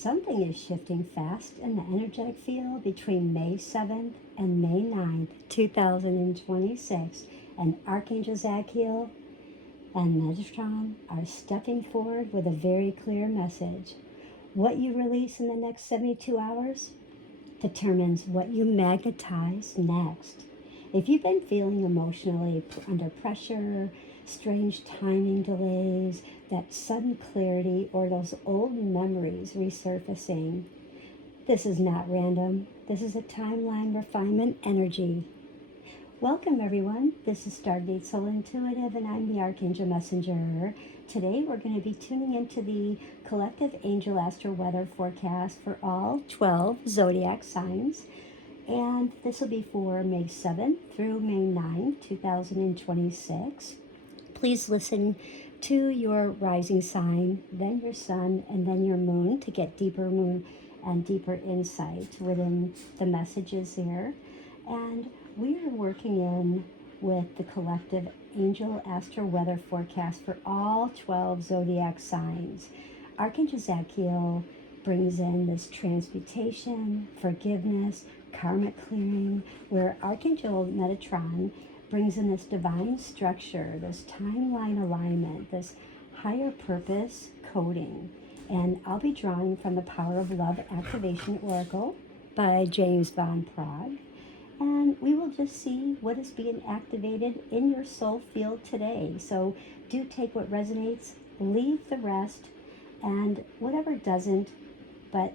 Something is shifting fast in the energetic field between May 7th and May 9th, 2026, and Archangel Zadkiel and Metatron are stepping forward with a very clear message. What you release in the next 72 hours determines what you magnetize next. If you've been feeling emotionally under pressure, strange timing delays, that sudden clarity, or those old memories resurfacing, this is not random. This is a timeline refinement energy. Welcome everyone. This is Stargate Soul Intuitive and I'm the Archangel Messenger. Today we're going to be tuning into the collective angel astro weather forecast for all 12 zodiac signs. And this will be for May 7th through May 9th, 2026. Please listen to your rising sign, then your sun, and then your moon to get deeper moon and deeper insight within the messages here. And we are working in with the collective angel astro weather forecast for all 12 zodiac signs. Archangel Zadkiel brings in this transmutation, forgiveness, karmic clearing, where Archangel Metatron brings in this divine structure, this timeline alignment, this higher purpose coding. And I'll be drawing from the Power of Love Activation Oracle by James von Praagh. And we will just see what is being activated in your soul field today. So do take what resonates, leave the rest, and whatever doesn't, but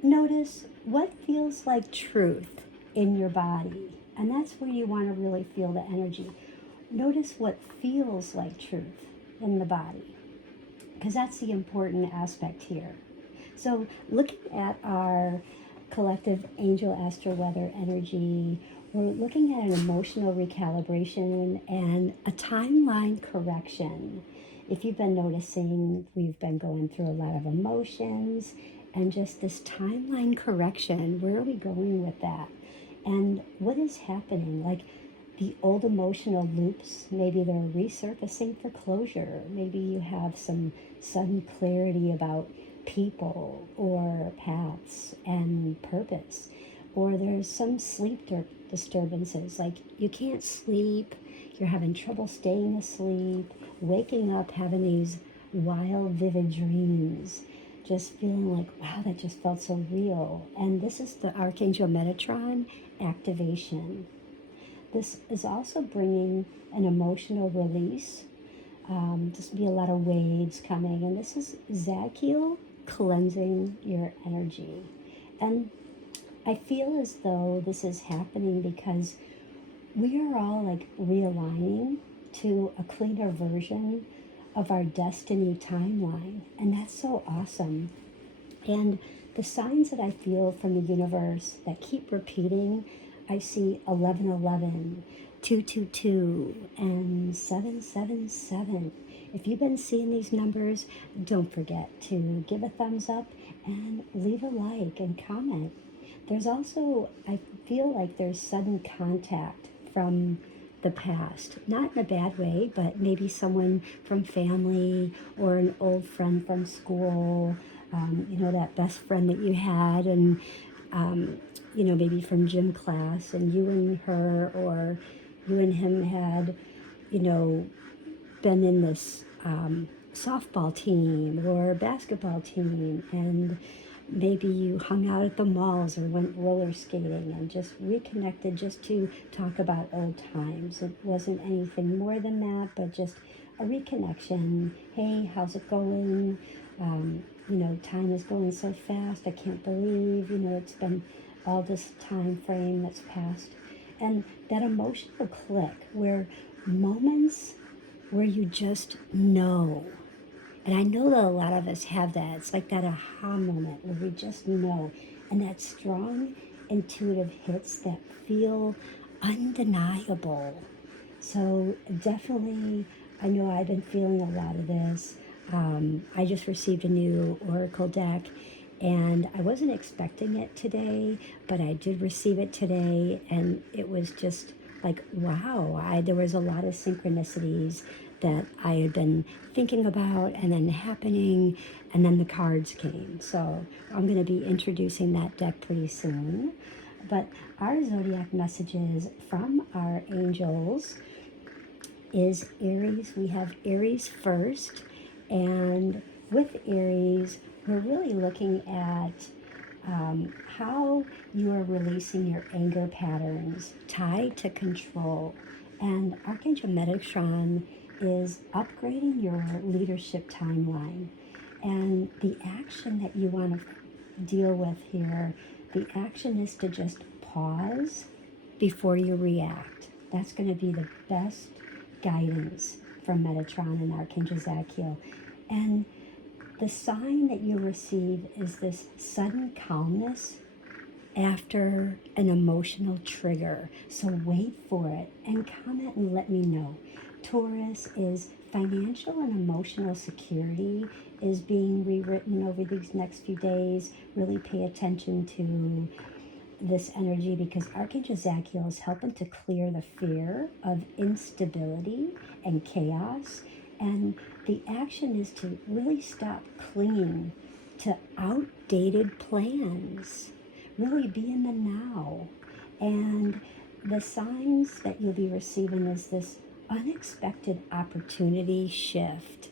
notice what feels like truth in your body. And that's where you want to really feel the energy. Notice what feels like truth in the body, because that's the important aspect here. So looking at our collective angel astro weather energy, we're looking at an emotional recalibration and a timeline correction. If you've been noticing, we've been going through a lot of emotions and just this timeline correction. Where are we going with that? And what is happening? Like the old emotional loops, maybe they're resurfacing for closure. Maybe you have some sudden clarity about people or paths and purpose. Or there's some sleep disturbances, like you can't sleep, you're having trouble staying asleep, waking up, having these wild, vivid dreams, just feeling like, wow, that just felt so real. And this is the Archangel Metatron activation. This is also bringing an emotional release. Just be a lot of waves coming. And this is Zadkiel cleansing your energy. And I feel as though this is happening because we are all like realigning to a cleaner version of our destiny timeline. And that's so awesome. And the signs that I feel from the universe that keep repeating, I see 1111, 222, and 777. If you've been seeing these numbers, don't forget to give a thumbs up and leave a like and comment. There's also, I feel like there's sudden contact from the past, not in a bad way, but maybe someone from family or an old friend from school, that best friend that you had, and maybe from gym class, and you and her or you and him had, been in this softball team or basketball team, and maybe you hung out at the malls or went roller skating and just reconnected just to talk about old times. It wasn't anything more than that, but just a reconnection. Hey, how's it going? Time is going so fast. I can't believe, it's been all this time frame that's passed. And that emotional click where moments where you just know. And I know that a lot of us have that. It's like that aha moment where we just know. And that strong intuitive hits that feel undeniable. So definitely, I know I've been feeling a lot of this. I just received a new Oracle deck, and I wasn't expecting it today, but I did receive it today, and it was just like, wow. There was a lot of synchronicities that I had been thinking about and then happening, and then the cards came. So I'm going to be introducing that deck pretty soon. But our zodiac messages from our angels is Aries. We have Aries first, and with Aries, we're really looking at how you are releasing your anger patterns tied to control. And Archangel Metatron is upgrading your leadership timeline. And the action that you want to deal with here, the action is to just pause before you react. That's going to be the best guidance from Metatron and Archangel Zadkiel. And the sign that you receive is this sudden calmness after an emotional trigger. So wait for it and comment and let me know. Taurus is financial and emotional security is being rewritten over these next few days. Really pay attention to this energy because Archangel Zadkiel is helping to clear the fear of instability and chaos. And the action is to really stop clinging to outdated plans. Really be in the now. And the signs that you'll be receiving is this unexpected opportunity shift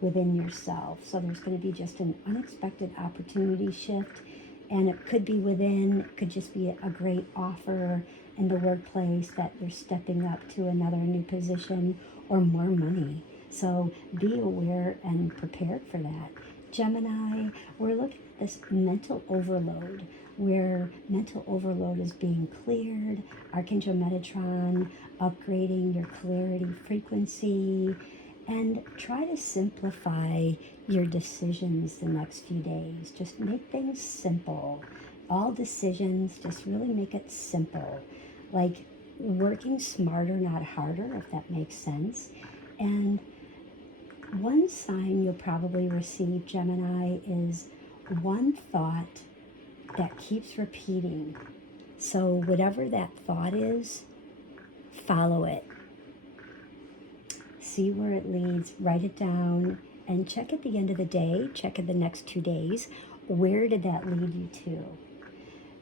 within yourself. So there's going to be just an unexpected opportunity shift. And it could be within, it could just be a great offer in the workplace that you're stepping up to another new position or more money. So be aware and prepared for that. Gemini, we're looking at this mental overload, where mental overload is being cleared. Archangel Metatron upgrading your clarity frequency, and try to simplify your decisions the next few days. Just make things simple. All decisions, just really make it simple. Like working smarter, not harder, if that makes sense. And one sign you'll probably receive, Gemini, is one thought that keeps repeating. So whatever that thought is, follow it. See where it leads, write it down, and check at the end of the day, check in the next 2 days, where did that lead you to?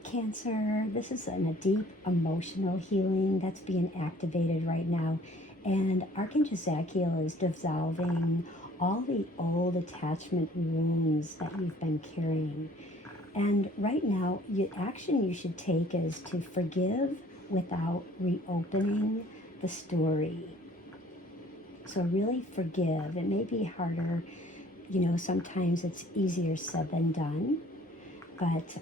Cancer, this is a deep emotional healing that's being activated right now. And Archangel Zadkiel is dissolving all the old attachment wounds that you've been carrying. And right now, the action you should take is to forgive without reopening the story. So really forgive. It may be harder, sometimes it's easier said than done. But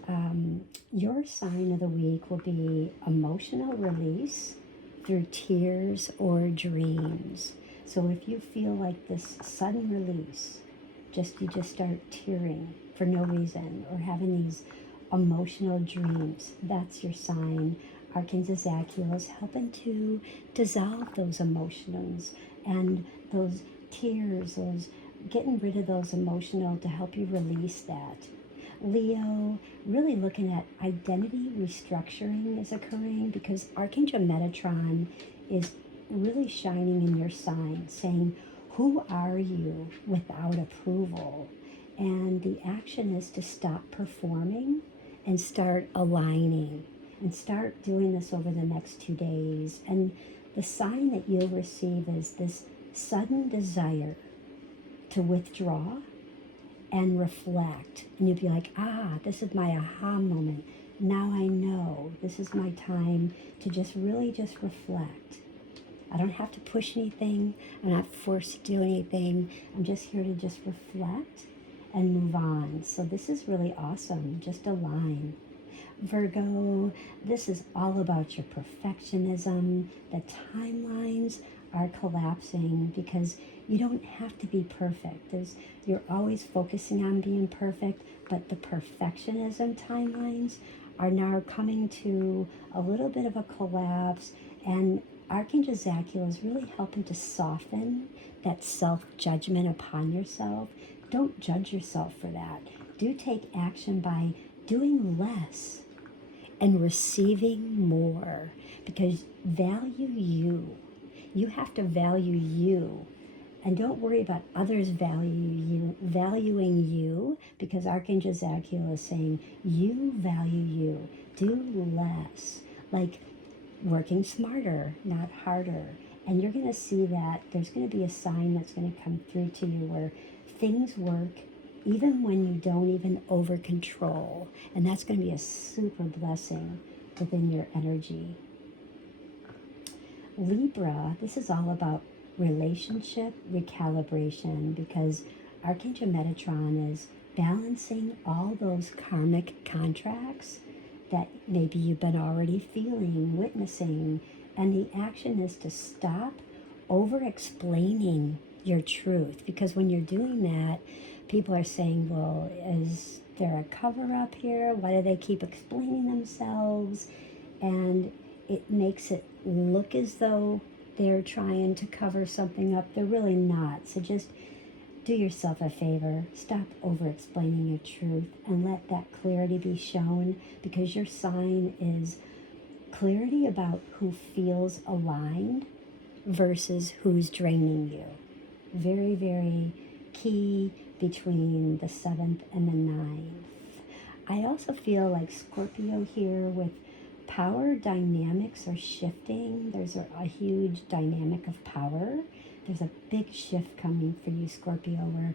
your sign of the week will be emotional release through tears or dreams. So if you feel like this sudden release, you just start tearing for no reason or having these emotional dreams, that's your sign. Archangel Zadkiel is helping to dissolve those emotions and those tears, those getting rid of those emotional to help you release that. Leo, really looking at identity restructuring is occurring because Archangel Metatron is really shining in your sign, saying, who are you without approval? And the action is to stop performing and start aligning and start doing this over the next 2 days. And the sign that you'll receive is this sudden desire to withdraw and reflect. And you'll be like, this is my aha moment. Now I know this is my time to just reflect. I don't have to push anything. I'm not forced to do anything. I'm just here to just reflect and move on. So this is really awesome. Just align. Virgo, this is all about your perfectionism. The timelines are collapsing because you don't have to be perfect. You're always focusing on being perfect, but the perfectionism timelines are now coming to a little bit of a collapse, and Archangel Zadkiel is really helping to soften that self-judgment upon yourself. Don't judge yourself for that. Do take action by doing less and receiving more, because value you. You have to value you And don't worry about others valuing you, because Archangel Zadkiel is saying you value you. Do less. Like working smarter, not harder. And you're going to see that there's going to be a sign that's going to come through to you where things work even when you don't even over control. And that's going to be a super blessing within your energy. Libra, this is all about relationship recalibration, because Archangel Metatron is balancing all those karmic contracts that maybe you've been already feeling, witnessing, and the action is to stop over explaining your truth, because when you're doing that, people are saying, well, is there a cover up here? Why do they keep explaining themselves? And it makes it look as though they're trying to cover something up. They're really not. So just do yourself a favor. Stop over explaining your truth and let that clarity be shown, because your sign is clarity about who feels aligned versus who's draining you. Very, very key between the 7th and the 9th. I also feel like Scorpio here with power dynamics are shifting. There's a huge dynamic of power. There's a big shift coming for you, Scorpio, where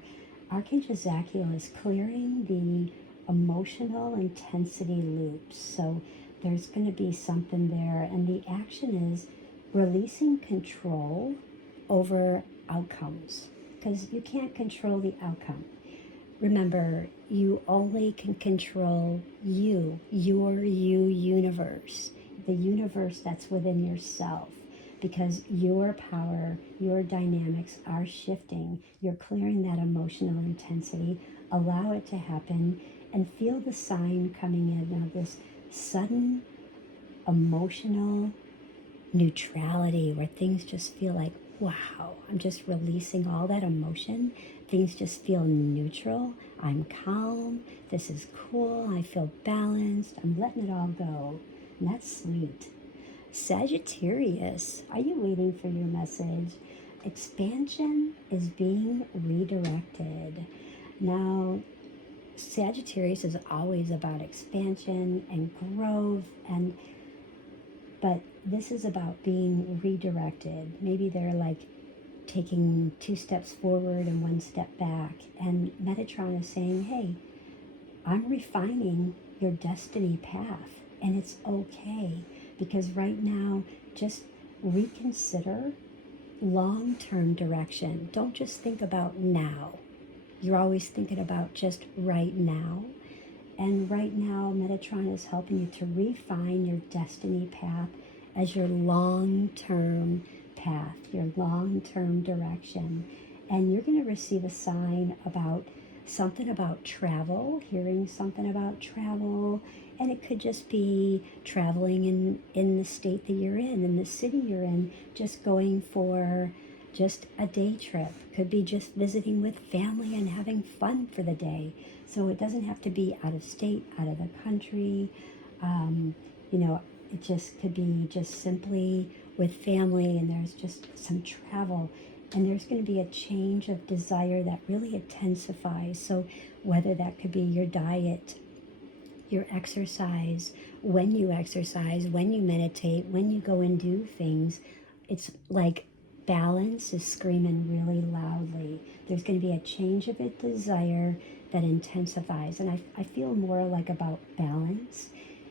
Archangel Zadkiel is clearing the emotional intensity loops. So there's going to be something there, and the action is releasing control over outcomes, because you can't control the outcome. Remember, you only can control you, your you universe, the universe that's within yourself, because your power, your dynamics are shifting. You're clearing that emotional intensity. Allow it to happen and feel the sign coming in of this sudden emotional neutrality where things just feel like, wow, I'm just releasing all that emotion. Things just feel neutral. I'm calm. This is cool. I feel balanced. I'm letting it all go. And that's sweet. Sagittarius, are you waiting for your message? Expansion is being redirected. Now, Sagittarius is always about expansion and growth, but this is about being redirected. Maybe they're like taking 2 steps forward and 1 step back. And Metatron is saying, hey, I'm refining your destiny path, and it's okay, because right now, just reconsider long-term direction. Don't just think about now. You're always thinking about just right now. And right now, Metatron is helping you to refine your destiny path as your long-term path, your long-term direction. And you're going to receive a sign about something about travel, hearing something about travel. And it could just be traveling in the state that you're in the city you're in, just going for just a day trip. Could be just visiting with family and having fun for the day. So it doesn't have to be out of state, out of the country. It just could be just simply with family, and there's just some travel. And there's going to be a change of desire that really intensifies. So whether that could be your diet, your exercise, when you meditate, when you go and do things, it's like balance is screaming really loudly. There's going to be a change of a desire that intensifies. And I feel more like about balance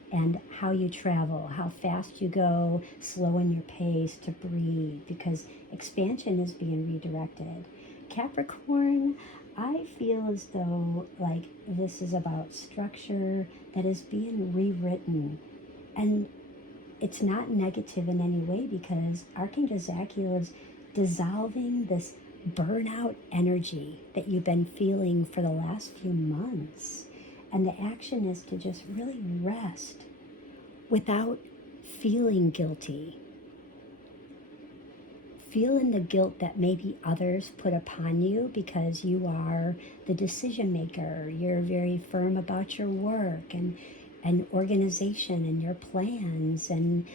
and how you travel, how fast you go, slowing your pace to breathe, because expansion is being redirected. Capricorn, I feel as though like this is about structure that is being rewritten. And it's not negative in any way, because Archangel Zadkiel is dissolving this burnout energy that you've been feeling for the last few months. And the action is to just really rest without feeling guilty. Feeling the guilt that maybe others put upon you because you are the decision maker. You're very firm about your work and organization and your plans and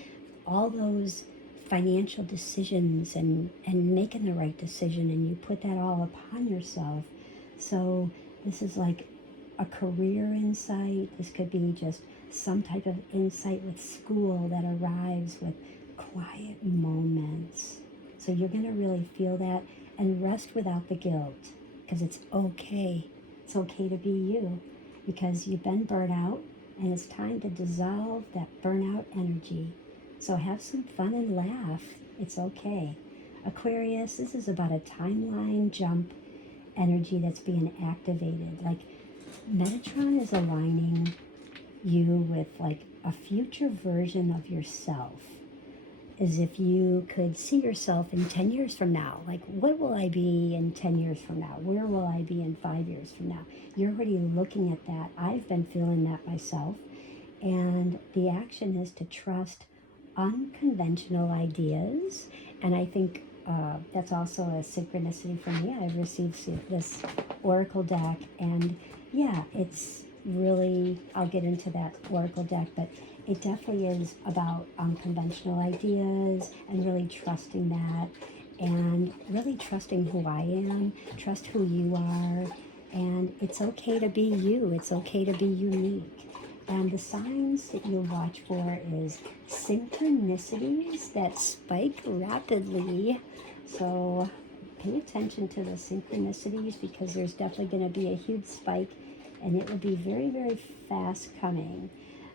all those financial decisions and making the right decision, and you put that all upon yourself. So this is like a career insight. This could be just some type of insight with school that arrives with quiet moments. So you're going to really feel that and rest without the guilt, because it's okay. It's okay to be you, because you've been burnt out, and it's time to dissolve that burnout energy. So have some fun and laugh. It's okay. Aquarius, this is about a timeline jump energy that's being activated. Like Metatron is aligning you with like a future version of yourself, as if you could see yourself in 10 years from now. Like, what will I be in 10 years from now? Where will I be in 5 years from now? You're already looking at that. I've been feeling that myself. And the action is to trust unconventional ideas. And I think that's also a synchronicity for me. I've received this oracle deck, and yeah, it's really, I'll get into that oracle deck, but it definitely is about unconventional ideas and really trusting that, and really trusting who I am, trust who you are, and it's okay to be you. It's okay to be unique. And the signs that you'll watch for is synchronicities that spike rapidly. So pay attention to the synchronicities, because there's definitely going to be a huge spike, and it will be very, very fast coming.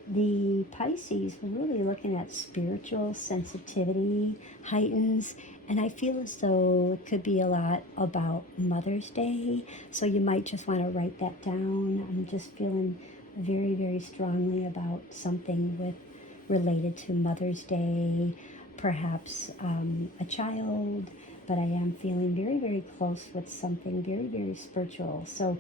The Pisces, we're really looking at spiritual sensitivity heightens, and I feel as though it could be a lot about Mother's Day, so you might just want to write that down. I'm just feeling very, very strongly about something related to Mother's Day, perhaps a child, but I am feeling very, very close with something very, very spiritual. So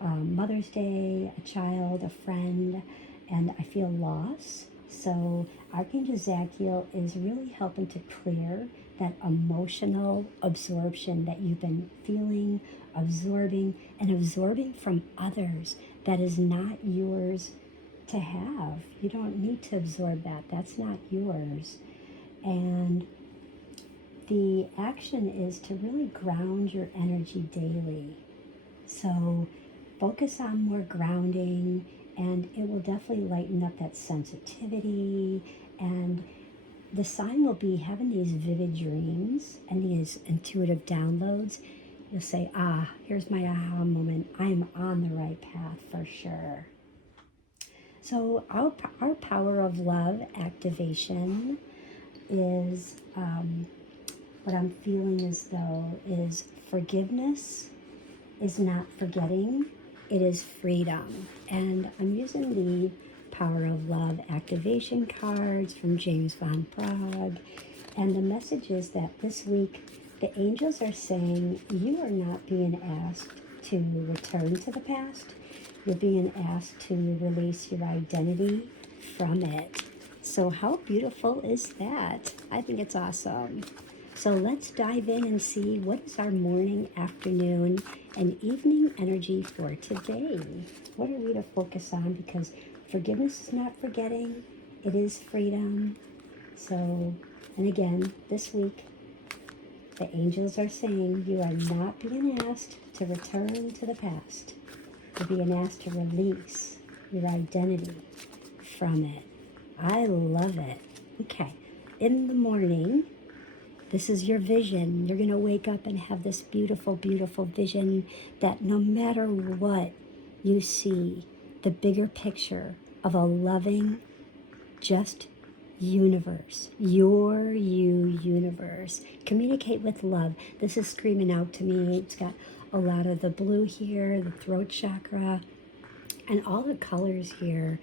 Mother's Day, a child, a friend, and I feel loss. So Archangel Zadkiel is really helping to clear that emotional absorption that you've been feeling, absorbing from others that is not yours to have. You don't need to absorb that. That's not yours. And the action is to really ground your energy daily. So focus on more grounding, and it will definitely lighten up that sensitivity. And the sign will be having these vivid dreams and these intuitive downloads. You'll say, here's my aha moment. I am on the right path for sure. So our power of love activation is what I'm feeling as though is forgiveness is not forgetting. It is freedom. And I'm using the Power of Love activation cards from James von Praagh. And the message is that this week, the angels are saying you are not being asked to return to the past. You're being asked to release your identity from it. So how beautiful is that? I think it's awesome. So let's dive in and see what is our morning, afternoon, and evening energy for today. What are we to focus on? Because forgiveness is not forgetting. It is freedom. So, and again, this week, the angels are saying you are not being asked to return to the past. You're being asked to release your identity from it. I love it. Okay, in the morning, this is your vision. You're going to wake up and have this beautiful, beautiful vision that no matter what you see, the bigger picture of a loving, just universe, your you universe. Communicate with love. This is screaming out to me. It's got a lot of the blue here, the throat chakra, and all the colors here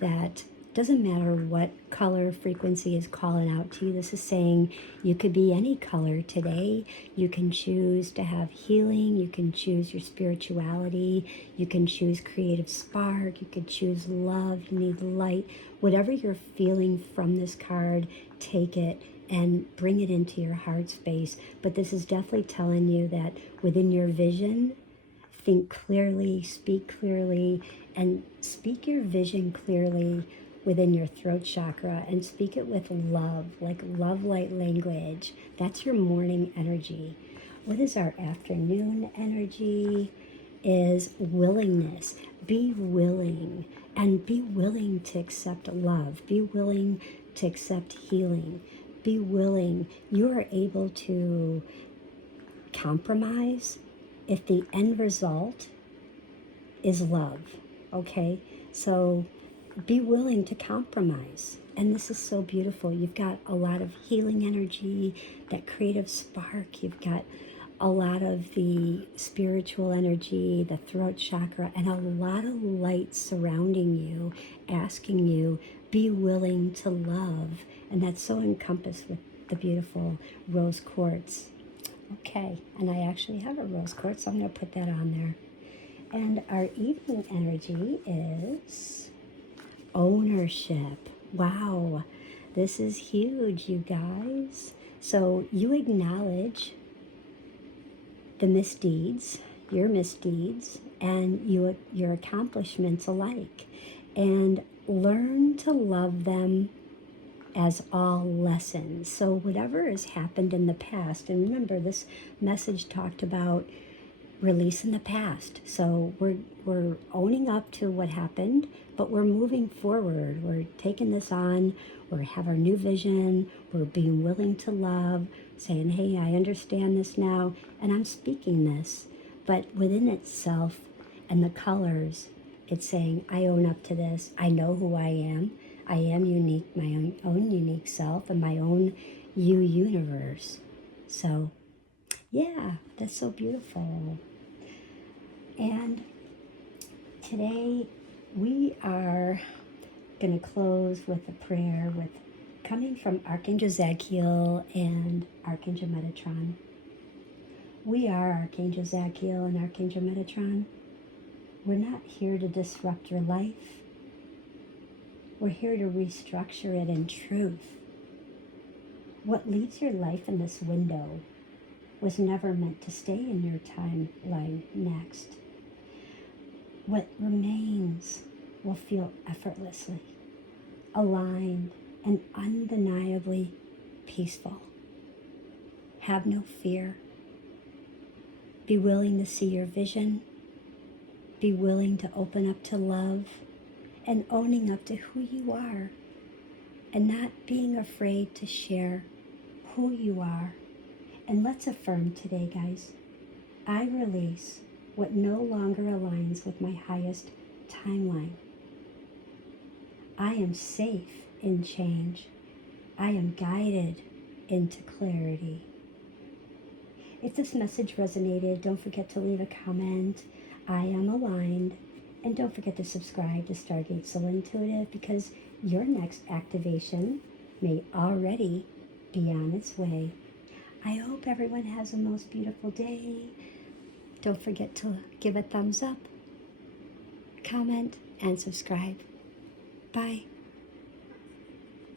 that doesn't matter what color frequency is calling out to you. This is saying you could be any color today. You can choose to have healing. You can choose your spirituality. You can choose creative spark. You could choose love. You need light. Whatever you're feeling from this card, take it and bring it into your heart space. But this is definitely telling you that within your vision, think clearly, speak clearly, and speak your vision clearly within your throat chakra and speak it with love, like love light language. That's your morning energy. What is our afternoon energy? Is willingness. Be willing, and be willing to accept love. Be willing to accept healing. Be willing. You are able to compromise if the end result is love, okay? So be willing to compromise. And this is so beautiful. You've got a lot of healing energy, that creative spark. You've got a lot of the spiritual energy, the throat chakra, and a lot of light surrounding you, asking you, be willing to love. And that's so encompassed with the beautiful rose quartz. Okay, and I actually have a rose quartz, so I'm going to put that on there. And our evening energy is ownership. Wow, this is huge, you guys. So you acknowledge the misdeeds, your misdeeds, and your accomplishments alike, and learn to love them as all lessons. So whatever has happened in the past, and remember this message talked about releasing the past. So we're owning up to what happened, but we're moving forward. We're taking this on. We have our new vision. We're being willing to love, saying, hey, I understand this now, and I'm speaking this. But within itself and the colors, it's saying, I own up to this. I know who I am. I am unique, my own unique self, and my own you universe. So, yeah, that's so beautiful. And today we are going to close with a prayer coming from Archangel Zadkiel and Archangel Metatron. We are Archangel Zadkiel and Archangel Metatron. We're not here to disrupt your life. We're here to restructure it in truth. What leaves your life in this window was never meant to stay in your timeline next. What remains will feel effortlessly, aligned, and undeniably peaceful. Have no fear. Be willing to see your vision. Be willing to open up to love and owning up to who you are, and not being afraid to share who you are. And let's affirm today, guys. I release what no longer aligns with my highest timeline. I am safe in change. I am guided into clarity. If this message resonated, don't forget to leave a comment. I am aligned. And don't forget to subscribe to Stargate Soul Intuitive, because your next activation may already be on its way. I hope everyone has a most beautiful day. Don't forget to give a thumbs up, comment, and subscribe. Bye.